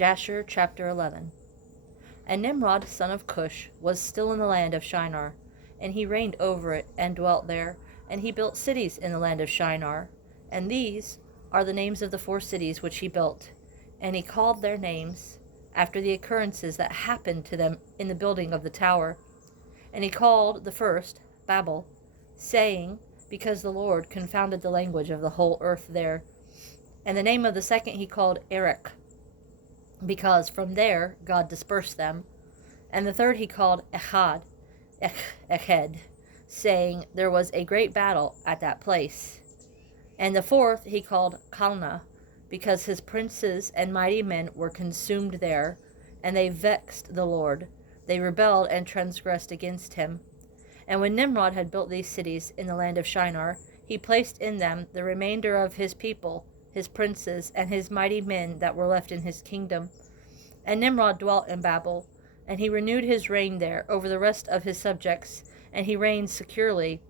Jasher chapter 11. And Nimrod son of Cush was still in the land of Shinar, and he reigned over it and dwelt there, and he built cities in the land of Shinar. And these are the names of the 4 cities which he built, and he called their names after the occurrences that happened to them in the building of the tower. And he called the first Babel, saying, because the Lord confounded the language of the whole earth there. And the name of the second he called Erech, because from there God dispersed them. And the third he called Eched, saying, there was a great battle at that place. And the fourth he called Calneh, because his princes and mighty men were consumed there, and they vexed the Lord. They rebelled and transgressed against him. And when Nimrod had built these cities in the land of Shinar, he placed in them the remainder of his people, his princes, and his mighty men that were left in his kingdom. And Nimrod dwelt in Babel, and he renewed his reign there over the rest of his subjects, and he reigned securely.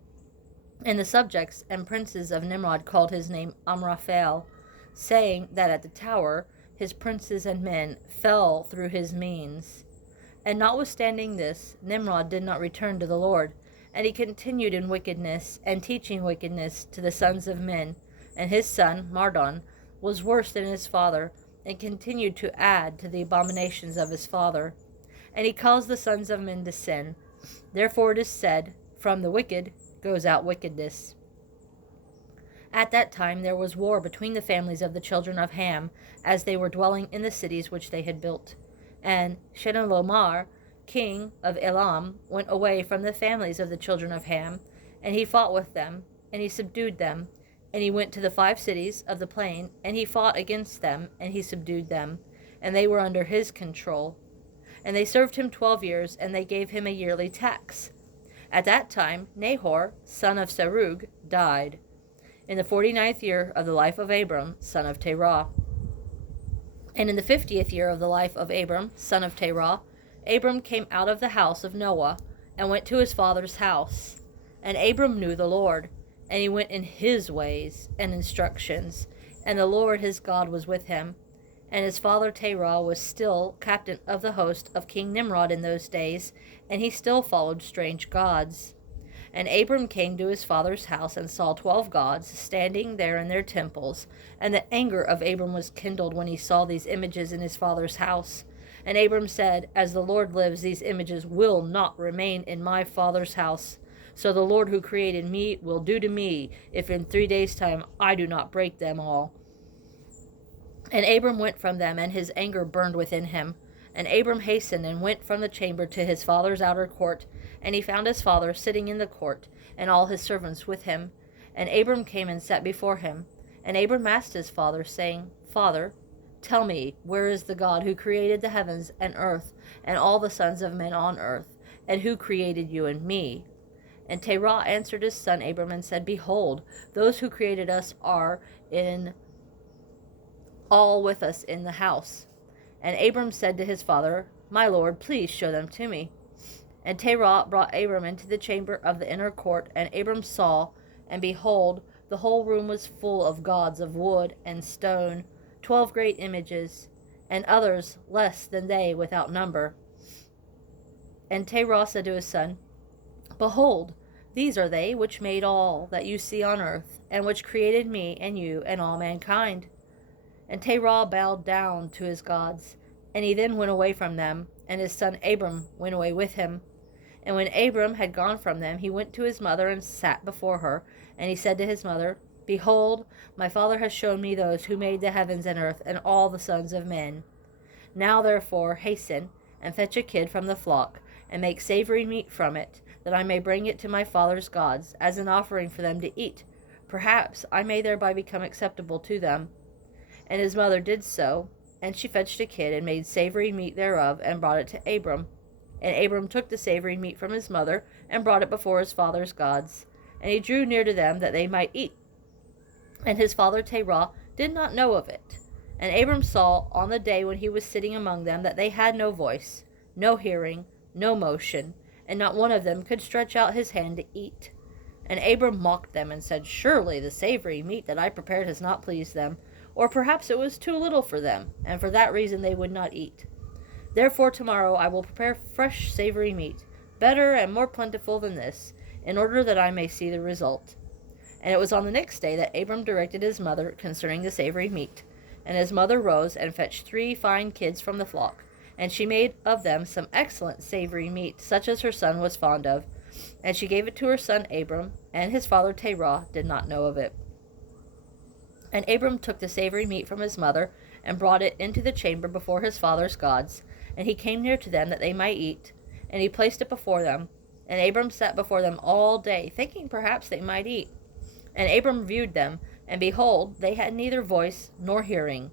And the subjects and princes of Nimrod called his name Amraphel, saying that at the tower his princes and men fell through his means. And notwithstanding this, Nimrod did not return to the Lord, and he continued in wickedness, and teaching wickedness to the sons of men. And his son, Mardon, was worse than his father, and continued to add to the abominations of his father. And he caused the sons of men to sin. Therefore it is said, from the wicked goes out wickedness. At that time there was war between the families of the children of Ham, as they were dwelling in the cities which they had built. And Chedorlaomer, king of Elam, went away from the families of the children of Ham, and he fought with them, and he subdued them. And he went to the 5 cities of the plain, and he fought against them, and he subdued them, and they were under his control. And they served him 12 years, and they gave him a yearly tax. At that time Nahor, son of Serug, died, in the 49th year of the life of Abram, son of Terah. And in the 50th year of the life of Abram, son of Terah, Abram came out of the house of Noah, and went to his father's house. And Abram knew the Lord, and he went in his ways and instructions, and the Lord his God was with him. And his father Terah was still captain of the host of King Nimrod in those days, and he still followed strange gods. And Abram came to his father's house, and saw 12 gods standing there in their temples. And the anger of Abram was kindled when he saw these images in his father's house. And Abram said, as the Lord lives, these images will not remain in my father's house. So the Lord who created me will do to me, if in 3 days' time I do not break them all. And Abram went from them, and his anger burned within him. And Abram hastened and went from the chamber to his father's outer court. And he found his father sitting in the court, and all his servants with him. And Abram came and sat before him. And Abram asked his father, saying, Father, tell me, where is the God who created the heavens and earth, and all the sons of men on earth, and who created you and me? And Terah answered his son Abram and said, Behold, those who created us are in all with us in the house. And Abram said to his father, My lord, please show them to me. And Terah brought Abram into the chamber of the inner court, and Abram saw, and behold, the whole room was full of gods of wood and stone, 12 great images, and others less than they without number. And Terah said to his son, Behold, these are they which made all that you see on earth, and which created me and you and all mankind. And Terah bowed down to his gods, and he then went away from them, and his son Abram went away with him. And when Abram had gone from them, he went to his mother and sat before her. And he said to his mother, Behold, my father has shown me those who made the heavens and earth, and all the sons of men. Now therefore hasten, and fetch a kid from the flock, and make savory meat from it, that I may bring it to my father's gods, as an offering for them to eat. Perhaps I may thereby become acceptable to them. And his mother did so, and she fetched a kid, and made savory meat thereof, and brought it to Abram. And Abram took the savory meat from his mother, and brought it before his father's gods. And he drew near to them, that they might eat. And his father Terah did not know of it. And Abram saw on the day when he was sitting among them, that they had no voice, no hearing, no motion, and not one of them could stretch out his hand to eat. And Abram mocked them, and said, Surely the savory meat that I prepared has not pleased them. or perhaps it was too little for them, and for that reason they would not eat. Therefore tomorrow I will prepare fresh savory meat, better and more plentiful than this, in order that I may see the result. And it was on the next day that Abram directed his mother concerning the savory meat. And his mother rose and fetched 3 fine kids from the flock, and she made of them some excellent savory meat, such as her son was fond of. And she gave it to her son Abram, and his father Terah did not know of it. And Abram took the savory meat from his mother, and brought it into the chamber before his father's gods. And he came near to them that they might eat, and he placed it before them. And Abram sat before them all day, thinking perhaps they might eat. And Abram viewed them, and behold, they had neither voice nor hearing,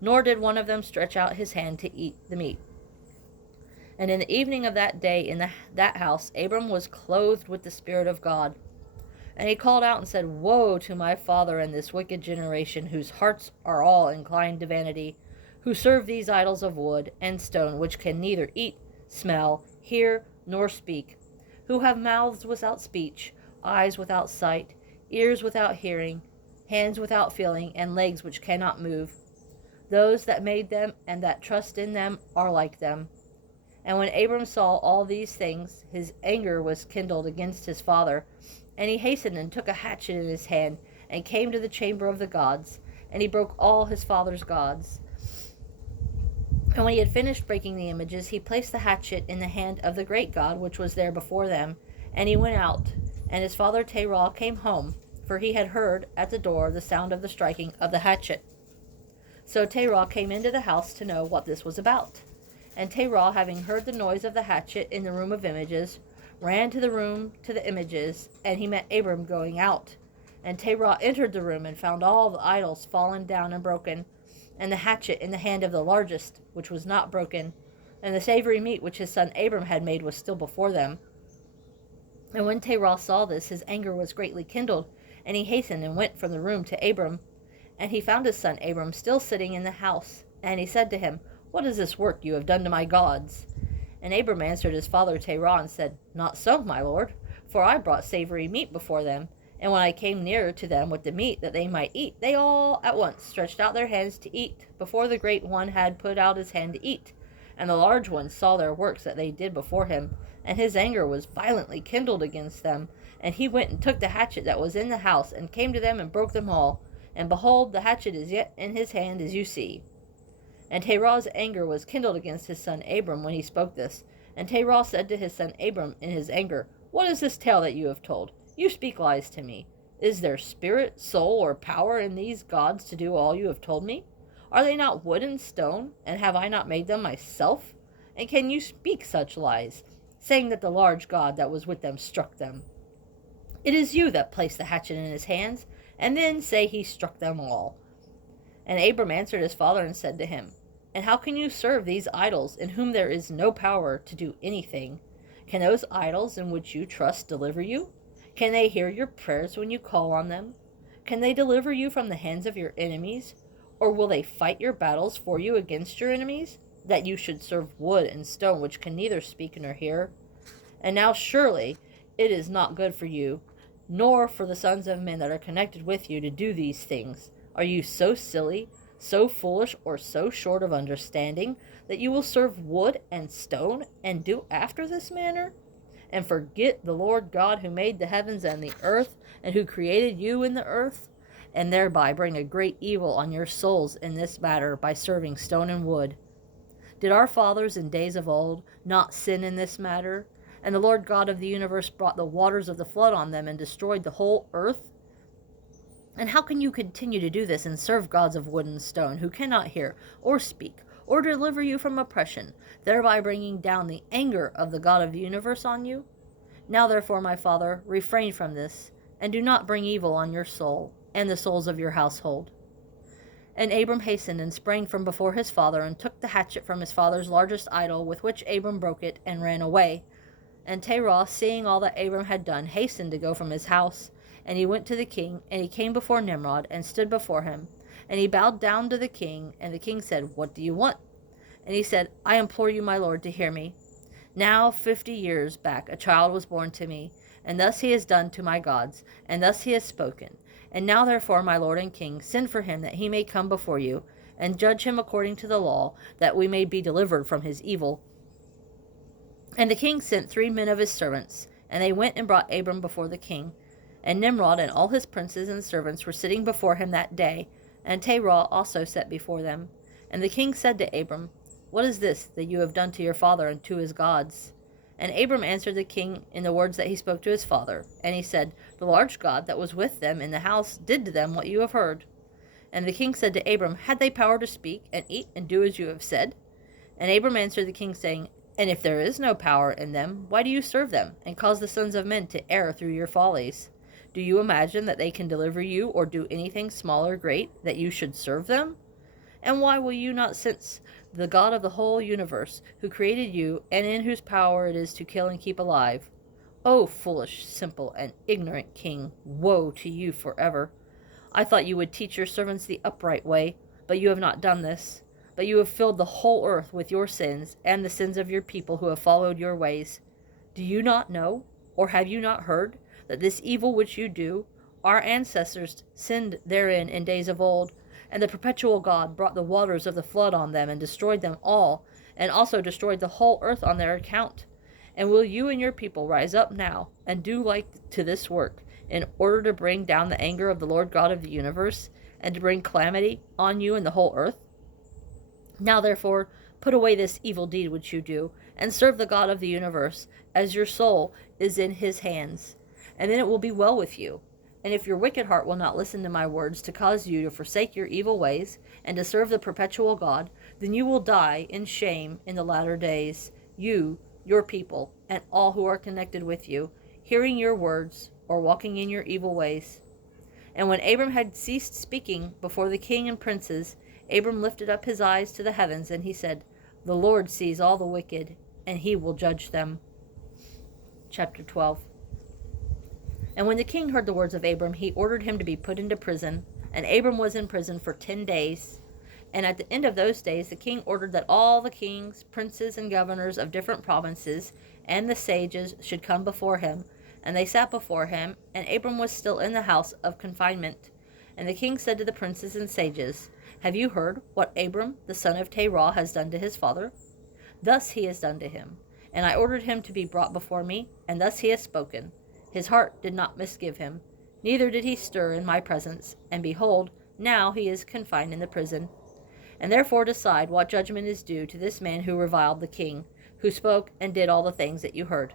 nor did one of them stretch out his hand to eat the meat. And in the evening of that day in that house, Abram was clothed with the Spirit of God. And he called out and said, Woe to my father and this wicked generation, whose hearts are all inclined to vanity, who serve these idols of wood and stone, which can neither eat, smell, hear, nor speak, who have mouths without speech, eyes without sight, ears without hearing, hands without feeling, and legs which cannot move. Those that made them and that trust in them are like them. And when Abram saw all these things, his anger was kindled against his father, and he hastened and took a hatchet in his hand, and came to the chamber of the gods, and he broke all his father's gods. And when he had finished breaking the images, he placed the hatchet in the hand of the great God which was there before them, and he went out. And his father Terah came home, for he had heard at the door the sound of the striking of the hatchet. So Terah came into the house to know what this was about. And Terah, having heard the noise of the hatchet in the room of images, ran to the room to the images, and he met Abram going out. And Terah entered the room and found all the idols fallen down and broken, and the hatchet in the hand of the largest, which was not broken, and the savory meat which his son Abram had made was still before them. And when Terah saw this, his anger was greatly kindled, and he hastened and went from the room to Abram. And he found his son Abram still sitting in the house. And he said to him, What is this work you have done to my gods? And Abram answered his father Terah and said, Not so, my lord, for I brought savory meat before them. And when I came nearer to them with the meat that they might eat, they all at once stretched out their hands to eat, before the great one had put out his hand to eat. And the large one saw their works that they did before him, and his anger was violently kindled against them. And he went and took the hatchet that was in the house, and came to them and broke them all. And behold, the hatchet is yet in his hand, as you see. And Terah's anger was kindled against his son Abram when he spoke this. And Terah said to his son Abram in his anger, What is this tale that you have told? You speak lies to me. Is there spirit, soul, or power in these gods to do all you have told me? Are they not wood and stone, and have I not made them myself? And can you speak such lies, saying that the large god that was with them struck them? It is you that placed the hatchet in his hands, and then say he struck them all. And Abram answered his father and said to him, And how can you serve these idols, in whom there is no power to do anything? Can those idols in which you trust deliver you? Can they hear your prayers when you call on them? Can they deliver you from the hands of your enemies? Or will they fight your battles for you against your enemies, that you should serve wood and stone which can neither speak nor hear? And now surely it is not good for you, nor for the sons of men that are connected with you, to do these things. Are you so silly, so foolish, or so short of understanding, that you will serve wood and stone, and do after this manner? And forget the Lord God who made the heavens and the earth, and who created you in the earth, and thereby bring a great evil on your souls in this matter by serving stone and wood? Did our fathers in days of old not sin in this matter? And the Lord God of the universe brought the waters of the flood on them and destroyed the whole earth? And how can you continue to do this and serve gods of wood and stone, who cannot hear or speak or deliver you from oppression, thereby bringing down the anger of the God of the universe on you? Now therefore, my father, refrain from this, and do not bring evil on your soul and the souls of your household. And Abram hastened and sprang from before his father, and took the hatchet from his father's largest idol, with which Abram broke it, and ran away. And Terah, seeing all that Abram had done, hastened to go from his house. And he went to the king, and he came before Nimrod, and stood before him. And he bowed down to the king, and the king said, What do you want? And he said, I implore you, my lord, to hear me. Now 50 years back a child was born to me, and thus he has done to my gods, and thus he has spoken. And now therefore, my lord and king, send for him that he may come before you, and judge him according to the law, that we may be delivered from his evil. And the king sent 3 men of his servants, and they went and brought Abram before the king. And Nimrod and all his princes and servants were sitting before him that day, and Terah also sat before them. And the king said to Abram, What is this that you have done to your father and to his gods? And Abram answered the king in the words that he spoke to his father. And he said, The large God that was with them in the house did to them what you have heard. And the king said to Abram, Had they power to speak and eat and do as you have said? And Abram answered the king, saying, And if there is no power in them, why do you serve them, and cause the sons of men to err through your follies? Do you imagine that they can deliver you, or do anything small or great, that you should serve them? And why will you not sense the God of the whole universe, who created you, and in whose power it is to kill and keep alive? O foolish, simple, and ignorant king, woe to you forever! I thought you would teach your servants the upright way, but you have not done this. But you have filled the whole earth with your sins, and the sins of your people who have followed your ways. Do you not know, or have you not heard, that this evil which you do, our ancestors sinned therein in days of old, and the perpetual God brought the waters of the flood on them, and destroyed them all, and also destroyed the whole earth on their account? And will you and your people rise up now, and do like to this work, in order to bring down the anger of the Lord God of the universe, and to bring calamity on you and the whole earth? Now therefore, put away this evil deed which you do, and serve the God of the universe, as your soul is in his hands. And then it will be well with you. And if your wicked heart will not listen to my words to cause you to forsake your evil ways, and to serve the perpetual God, then you will die in shame in the latter days, you, your people, and all who are connected with you, hearing your words, or walking in your evil ways. And when Abram had ceased speaking before the king and princes, Abram lifted up his eyes to the heavens, and he said, The Lord sees all the wicked, and he will judge them. Chapter 12. And when the king heard the words of Abram, he ordered him to be put into prison. And Abram was in prison for 10 days. And at the end of those days, the king ordered that all the kings, princes, and governors of different provinces, and the sages should come before him. And they sat before him, and Abram was still in the house of confinement. And the king said to the princes and sages, Have you heard what Abram, the son of Terah, has done to his father? Thus he has done to him. And I ordered him to be brought before me, and thus he has spoken. His heart did not misgive him, neither did he stir in my presence. And behold, now he is confined in the prison. And therefore decide what judgment is due to this man who reviled the king, who spoke and did all the things that you heard.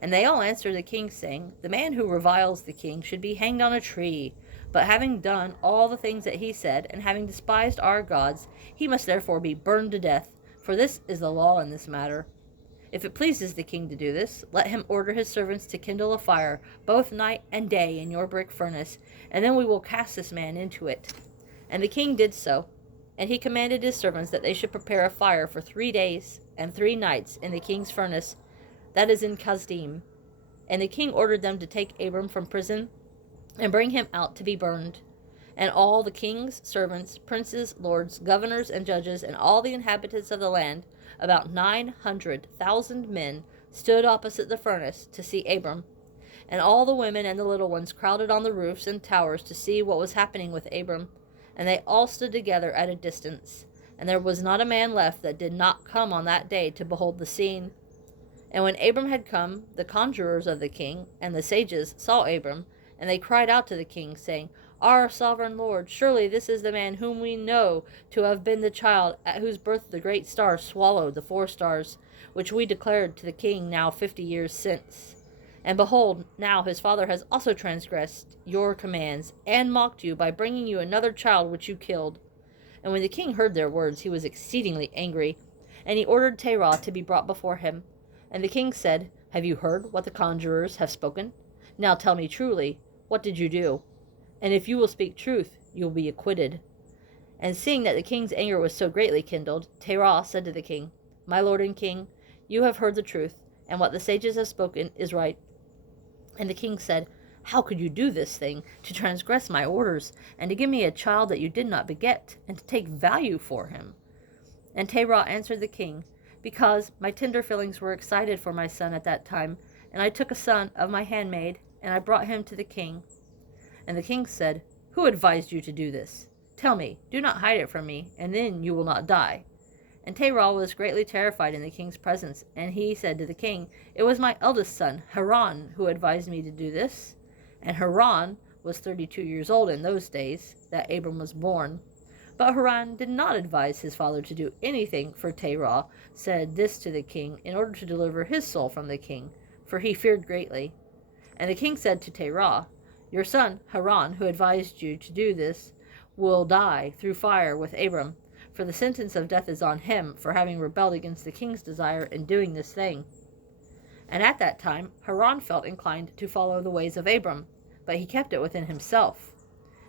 And they all answered the king, saying, The man who reviles the king should be hanged on a tree. But having done all the things that he said, and having despised our gods, he must therefore be burned to death, for this is the law in this matter. If it pleases the king to do this, let him order his servants to kindle a fire, both night and day, in your brick furnace, and then we will cast this man into it. And the king did so. And he commanded his servants that they should prepare a fire for 3 days and 3 nights in the king's furnace, that is in Kasdim. And the king ordered them to take Abram from prison and bring him out to be burned. And all the king's servants, princes, lords, governors, and judges, and all the inhabitants of the land, about 900,000 men, stood opposite the furnace to see Abram. And all the women and the little ones crowded on the roofs and towers to see what was happening with Abram. And they all stood together at a distance. And there was not a man left that did not come on that day to behold the scene. And when Abram had come, the conjurers of the king and the sages saw Abram, and they cried out to the king, saying, Our sovereign lord, surely this is the man whom we know to have been the child at whose birth the great star swallowed the 4 stars, which we declared to the king now 50 years since. And behold, now his father has also transgressed your commands, and mocked you by bringing you another child which you killed. And when the king heard their words, he was exceedingly angry, and he ordered Terah to be brought before him. And the king said, Have you heard what the conjurers have spoken? Now tell me truly, what did you do? And if you will speak truth, you will be acquitted. And seeing that the king's anger was so greatly kindled, Terah said to the king, My lord and king, you have heard the truth, and what the sages have spoken is right. And the king said, How could you do this thing, to transgress my orders, and to give me a child that you did not beget, and to take value for him? And Terah answered the king, Because my tender feelings were excited for my son at that time, and I took a son of my handmaid, and I brought him to the king. And the king said, "Who advised you to do this? Tell me, do not hide it from me, and then you will not die." And Terah was greatly terrified in the king's presence, and he said to the king, "It was my eldest son, Haran, who advised me to do this." And Haran was 32 years old in those days that Abram was born. But Haran did not advise his father to do anything, for Terah said this to the king in order to deliver his soul from the king, for he feared greatly. And the king said to Terah, "Your son Haran, who advised you to do this, will die through fire with Abram, for the sentence of death is on him for having rebelled against the king's desire in doing this thing." And at that time Haran felt inclined to follow the ways of Abram, but he kept it within himself.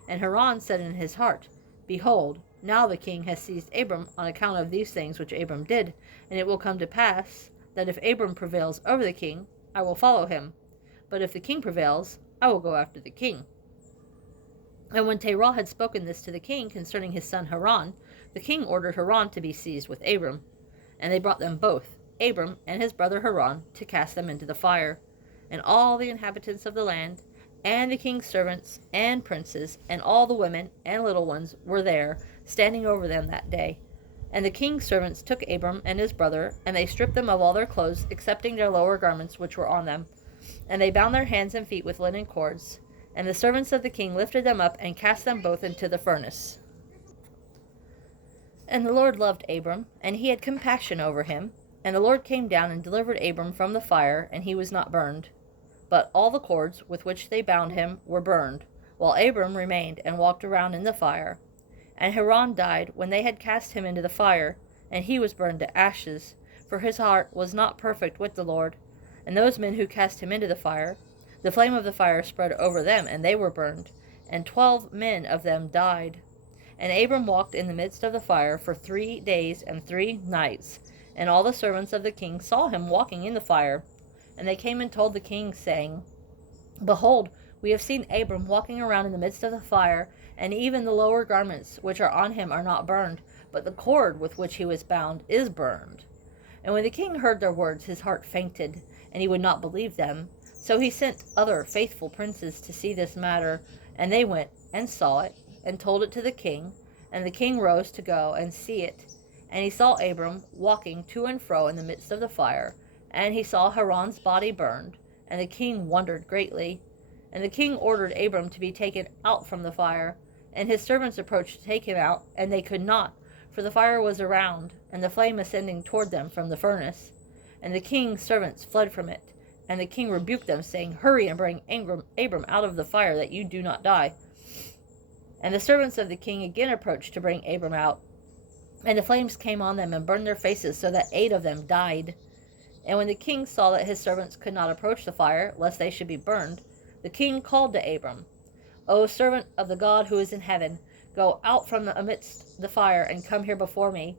And Haran said in his heart, "Behold, now the king has seized Abram on account of these things which Abram did, and it will come to pass that if Abram prevails over the king, I will follow him. But if the king prevails, I will go after the king." And when Terah had spoken this to the king concerning his son Haran, the king ordered Haran to be seized with Abram. And they brought them both, Abram and his brother Haran, to cast them into the fire. And all the inhabitants of the land, and the king's servants and princes, and all the women and little ones were there, standing over them that day. And the king's servants took Abram and his brother, and they stripped them of all their clothes, excepting their lower garments which were on them. And they bound their hands and feet with linen cords. And the servants of the king lifted them up and cast them both into the furnace. And the Lord loved Abram, and he had compassion over him. And the Lord came down and delivered Abram from the fire, and he was not burned. But all the cords with which they bound him were burned, while Abram remained and walked around in the fire. And Haran died when they had cast him into the fire, and he was burned to ashes, for his heart was not perfect with the Lord. And those men who cast him into the fire, the flame of the fire spread over them, and they were burned, and 12 men of them died. And Abram walked in the midst of the fire for 3 days and 3 nights, and all the servants of the king saw him walking in the fire. And they came and told the king, saying, "Behold, we have seen Abram walking around in the midst of the fire, and even the lower garments which are on him are not burned, but the cord with which he was bound is burned." And when the king heard their words, his heart fainted, and he would not believe them. So he sent other faithful princes to see this matter, and they went and saw it, and told it to the king. And the king rose to go and see it. And he saw Abram walking to and fro in the midst of the fire, and he saw Haran's body burned, and the king wondered greatly. And the king ordered Abram to be taken out from the fire, and his servants approached to take him out, and they could not, for the fire was around, and the flame ascending toward them from the furnace. And the king's servants fled from it, and the king rebuked them, saying, "Hurry and bring Abram out of the fire, that you do not die." And the servants of the king again approached to bring Abram out, and the flames came on them and burned their faces, so that 8 of them died. And when the king saw that his servants could not approach the fire, lest they should be burned, the king called to Abram, "O servant of the God who is in heaven, go out from amidst the fire and come here before me."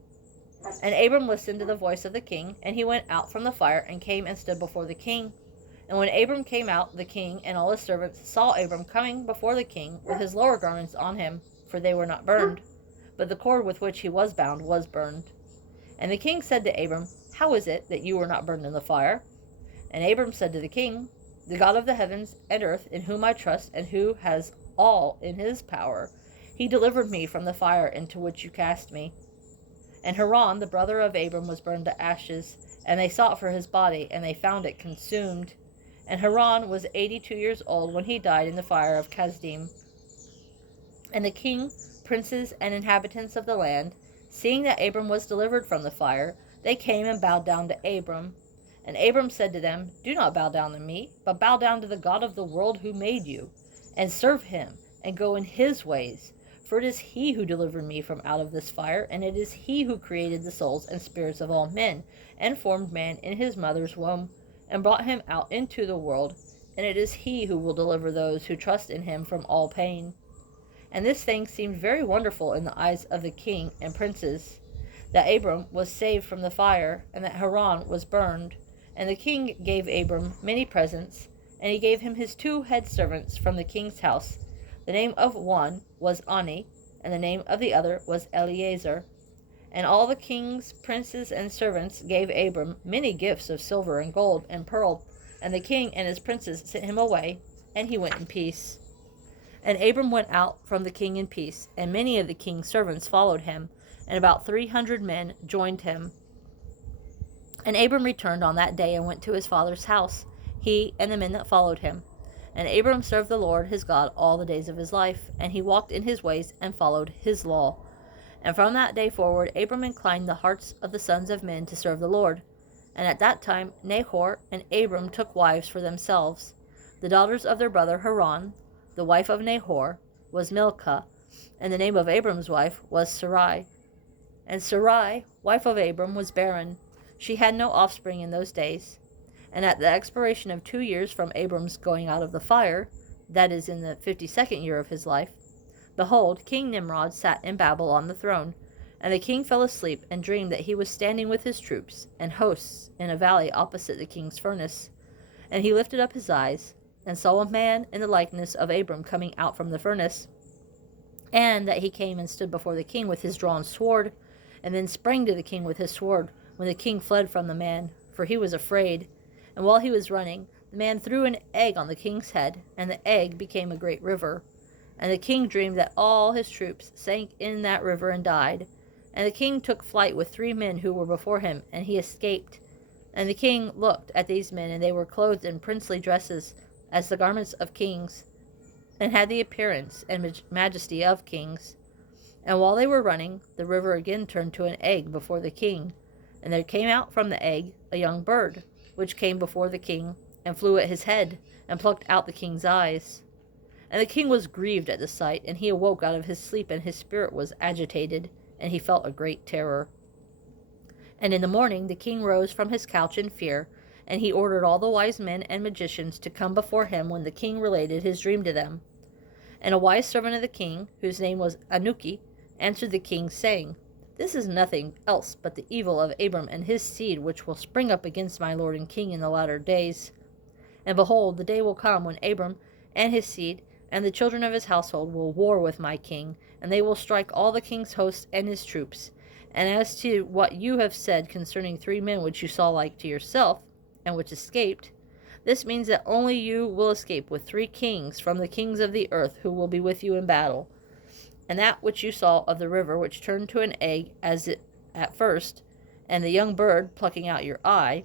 And Abram listened to the voice of the king, and he went out from the fire and came and stood before the king. And when Abram came out, the king and all his servants saw Abram coming before the king with his lower garments on him, for they were not burned, but the cord with which he was bound was burned. And the king said to Abram, "How is it that you were not burned in the fire?" And Abram said to the king, "The God of the heavens and earth, in whom I trust, and who has all in his power, he delivered me from the fire into which you cast me." And Haran, the brother of Abram, was burned to ashes, and they sought for his body, and they found it consumed. And Haran was 82 years old when he died in the fire of Kasdim. And the king, princes, and inhabitants of the land, seeing that Abram was delivered from the fire, they came and bowed down to Abram. And Abram said to them, "Do not bow down to me, but bow down to the God of the world who made you, and serve him, and go in his ways. For it is he who delivered me from out of this fire, and it is he who created the souls and spirits of all men, and formed man in his mother's womb, and brought him out into the world. And it is he who will deliver those who trust in him from all pain." And this thing seemed very wonderful in the eyes of the king and princes, that Abram was saved from the fire, and that Haran was burned. And the king gave Abram many presents, and he gave him his 2 head servants from the king's house. The name of one was Ani, and the name of the other was Eliezer. And all the king's princes and servants gave Abram many gifts of silver and gold and pearl. And the king and his princes sent him away, and he went in peace. And Abram went out from the king in peace, and many of the king's servants followed him, and about 300 men joined him. And Abram returned on that day and went to his father's house, he and the men that followed him. And Abram served the Lord his God all the days of his life, and he walked in his ways and followed his law. And from that day forward Abram inclined the hearts of the sons of men to serve the Lord. And at that time Nahor and Abram took wives for themselves. The daughters of their brother Haran, the wife of Nahor, was Milcah, and the name of Abram's wife was Sarai. And Sarai, wife of Abram, was barren. She had no offspring in those days. And at the expiration of 2 years from Abram's going out of the fire, that is, in the 52nd year of his life, behold, King Nimrod sat in Babel on the throne. And the king fell asleep and dreamed that he was standing with his troops and hosts in a valley opposite the king's furnace. And he lifted up his eyes, and saw a man in the likeness of Abram coming out from the furnace. And that he came and stood before the king with his drawn sword, and then sprang to the king with his sword, when the king fled from the man, for he was afraid. And while he was running, the man threw an egg on the king's head, and the egg became a great river. And the king dreamed that all his troops sank in that river and died. And the king took flight with 3 men who were before him, and he escaped. And the king looked at these men, and they were clothed in princely dresses, as the garments of kings, and had the appearance and majesty of kings. And while they were running, the river again turned to an egg before the king. And there came out from the egg a young bird, which came before the king, and flew at his head, and plucked out the king's eyes. And the king was grieved at the sight, and he awoke out of his sleep, and his spirit was agitated, and he felt a great terror. And in the morning the king rose from his couch in fear, and he ordered all the wise men and magicians to come before him when the king related his dream to them. And a wise servant of the king, whose name was Anuki, answered the king, saying, This is nothing else but the evil of Abram and his seed, which will spring up against my lord and king in the latter days. And behold, the day will come when Abram and his seed and the children of his household will war with my king, and they will strike all the king's host and his troops. And as to what you have said concerning 3 men which you saw like to yourself, and which escaped, this means that only you will escape with 3 kings from the kings of the earth who will be with you in battle. And that which you saw of the river which turned to an egg as it at first, and the young bird plucking out your eye,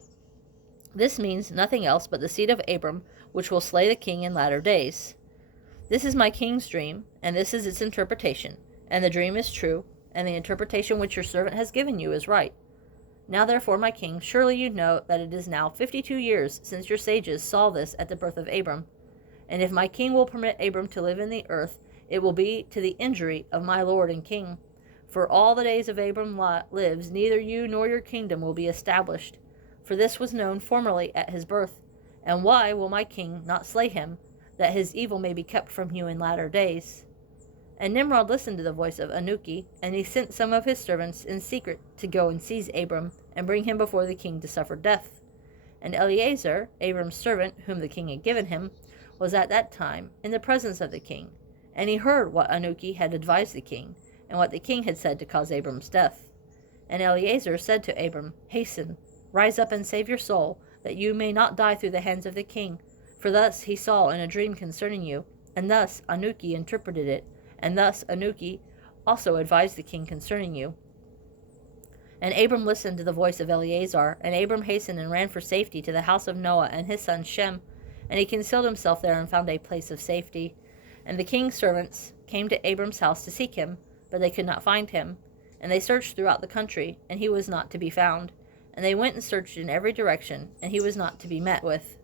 this means nothing else but the seed of Abram, which will slay the king in latter days. This is my king's dream, and this is its interpretation, and the dream is true, and the interpretation which your servant has given you is right. Now therefore, my king, surely you know that it is now 52 years since your sages saw this at the birth of Abram. And if my king will permit Abram to live in the earth, it will be to the injury of my lord and king. For all the days of Abram lives, neither you nor your kingdom will be established. For this was known formerly at his birth. And why will my king not slay him, that his evil may be kept from you in latter days? And Nimrod listened to the voice of Anuki, and he sent some of his servants in secret to go and seize Abram, and bring him before the king to suffer death. And Eliezer, Abram's servant, whom the king had given him, was at that time in the presence of the king. And he heard what Anuki had advised the king, and what the king had said to cause Abram's death. And Eliezer said to Abram, Hasten, rise up and save your soul, that you may not die through the hands of the king. For thus he saw in a dream concerning you, and thus Anuki interpreted it, and thus Anuki also advised the king concerning you. And Abram listened to the voice of Eliezer, and Abram hastened and ran for safety to the house of Noah and his son Shem, and he concealed himself there and found a place of safety. And the king's servants came to Abram's house to seek him, but they could not find him. And they searched throughout the country, and he was not to be found. And they went and searched in every direction, and he was not to be met with.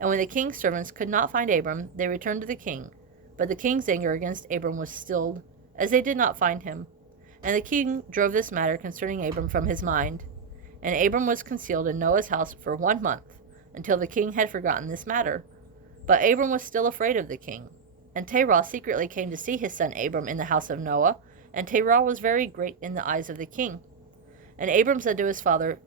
And when the king's servants could not find Abram, they returned to the king. But the king's anger against Abram was stilled, as they did not find him. And the king drove this matter concerning Abram from his mind. And Abram was concealed in Noah's house for 1 month, until the king had forgotten this matter. But Abram was still afraid of the king. And Terah secretly came to see his son Abram in the house of Noah, and Terah was very great in the eyes of the king. And Abram said to his father,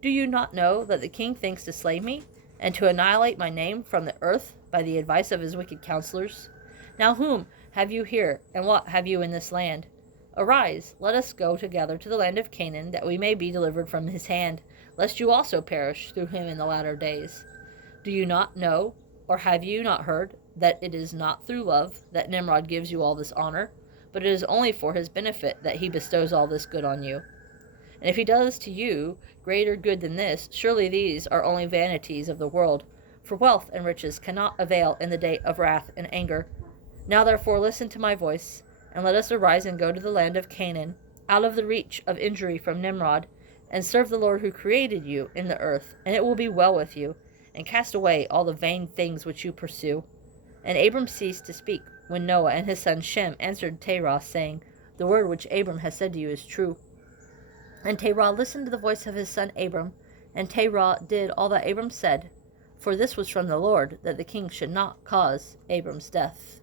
Do you not know that the king thinks to slay me, and to annihilate my name from the earth by the advice of his wicked counselors? Now whom have you here, and what have you in this land? Arise, let us go together to the land of Canaan, that we may be delivered from his hand, lest you also perish through him in the latter days. Do you not know, or have you not heard, that it is not through love that Nimrod gives you all this honor, but it is only for his benefit that he bestows all this good on you. And if he does to you greater good than this, surely these are only vanities of the world, for wealth and riches cannot avail in the day of wrath and anger. Now therefore listen to my voice, and let us arise and go to the land of Canaan, out of the reach of injury from Nimrod, and serve the Lord who created you in the earth, and it will be well with you, and cast away all the vain things which you pursue. And Abram ceased to speak, when Noah and his son Shem answered Terah, saying, The word which Abram has said to you is true. And Terah listened to the voice of his son Abram, and Terah did all that Abram said, for this was from the Lord, that the king should not cause Abram's death.